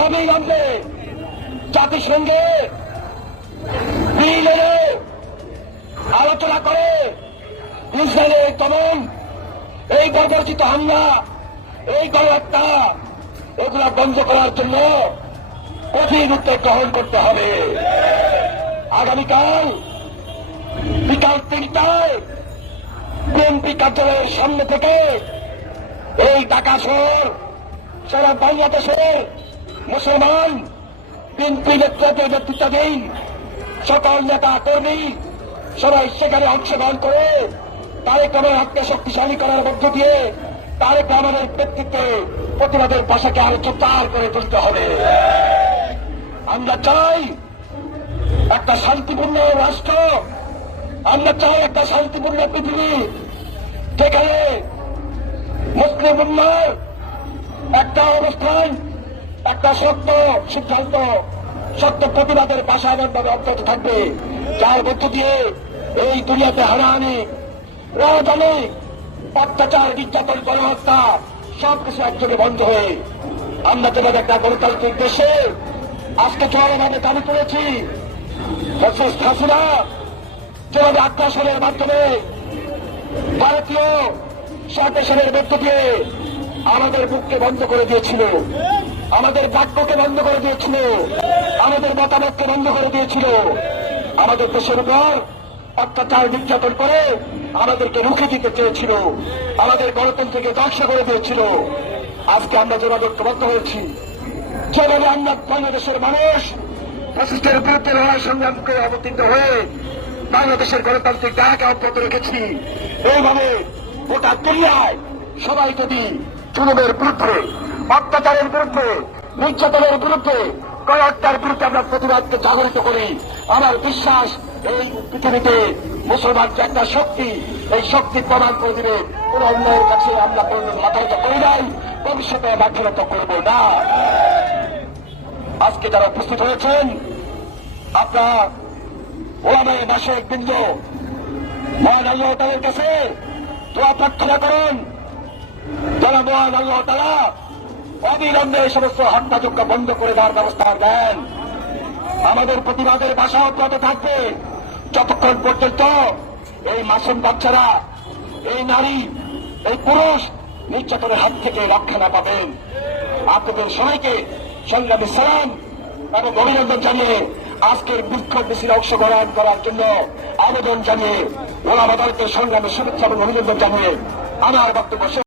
অবিলম্বে জাতিসংঘে বিল এনে আলোচনা করে ইসরায়েলের দমন, এই বর্বরচিত হামলা, এই গণহত্যা, এগুলা বন্ধ করার জন্য কঠিন উদ্যোগ গ্রহণ করতে হবে। আগামীকাল বিকাল তিনটায় বিএনপি কার্যালয়ের সামনে থেকে এই ঢাকা শহর সারা বাংলাদেশের মুসলমান, বিএনপি নেতৃত্বের নেতৃত্বাধীন সকল নেতা কর্মী সবাই সেখানে অংশগ্রহণ করে তারেক রহমানকে শক্তিশালী করার মধ্য দিয়ে তারেক রহমানের ব্যক্তিত্বে প্রতিবাদের ভাষাকে আরও জোরদার করে তুলতে হবে। আমরা চাই একটা শান্তিপূর্ণ রাষ্ট্র, আমরা চাই একটা শান্তিপূর্ণ পৃথিবী, যেখানে মুসলিম উন্নয়ন একটা অবস্থান একটা সত্য সিদ্ধান্ত, সত্য প্রতিবাদের এমনভাবে অব্যাহত থাকবে। যার মধ্য দিয়ে এই দুনিয়াতে হারাহানি রাজধানী অত্যাচার, নির্যাতন, গণহত্যা সবকিছু একযোগে বন্ধ হয়ে আমরা যেভাবে একটা গণতান্ত্রিক দেশে আজকে চরমভাবে দাবি করেছি। হাসিনা যেভাবে আগ্রাসনের মাধ্যমে ভারতীয় সরকারের মধ্য দিয়ে আমাদের বুককে বন্ধ করে দিয়েছিল। আমাদের বাক্যকে বন্ধ করে দিয়েছিল। আমাদের মতামতকে বন্ধ করে দিয়েছিল। আমাদের দেশের উপর অত্যাচার নির্যাতন করে আমাদেরকে রুখে দিতে চেয়েছিল। আমাদের গণতন্ত্রকে ধ্বংস করে দিয়েছিল। আজকে আমরা যেভাবে ঐক্যবদ্ধ হয়েছি, যেভাবে আমরা বাংলাদেশের মানুষ ফ্যাসিস্টের বিরুদ্ধে লড়াই সংগ্রাম করে অবতীর্ণ হয়ে বাংলাদেশের গণতান্ত্রিক ধারাকে অব্যাহত রেখেছি, এইভাবে গোটা দুনিয়ায় সবাই যদি চুনুমের বিরুদ্ধে, অত্যাচারের বিরুদ্ধে, নির্যাতনের বিরুদ্ধে, কয়েকটার বিরুদ্ধে আমরা প্রতিবাদকে জাগরিত করি। আমার বিশ্বাস, এই পৃথিবীতে মুসলমান যে একটা শক্তি, এই শক্তি প্রমাণ করে দিবে, কোন অন্যের কাছে আমরা কোনো মাথায়িত করি নাই ভবিষ্যতে মাথায়িত করব না। আজকে যারা উপস্থিত হয়েছেন, আপনার ওলামের মাসিক বিন্দু, মহান আল্লাহ তালের কাছে দোয়া প্রার্থনা করুন। যারা মহান আল্লাহ তালা অবিলম্বে এই সমস্ত হত্যাযজ্ঞ বন্ধ করে দেওয়ার ব্যবস্থা দেন আমাদের প্রতিবাদের ভাষা অব্যাহত থাকবে। যতক্ষণ পর্যন্ত এই মাসুম বাচ্চারা, এই নারী, এই পুরুষ নির্যাতনের হাত থেকে রক্ষা না পাবেন। আপনাদের সবাইকে সংগ্রামী সালাম এবং অভিনন্দন জানিয়ে আজকের বিক্ষোভ মিছিলে অংশগ্রহণ করার জন্য আবেদন জানিয়ে ওলামাদারকে সংগ্রামী শুভেচ্ছা এবং অভিনন্দন জানিয়ে আমার বক্তব্য